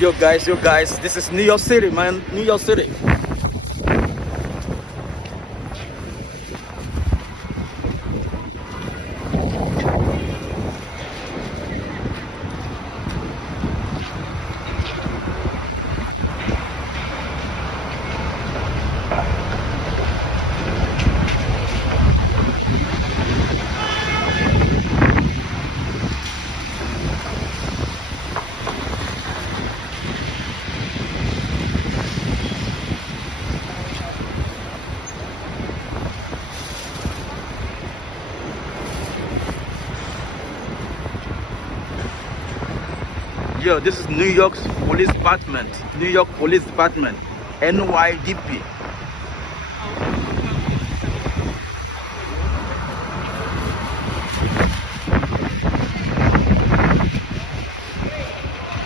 Yo guys, this is New York City, man. New York City. Yo, this is New York's police department. New York Police Department, NYDP.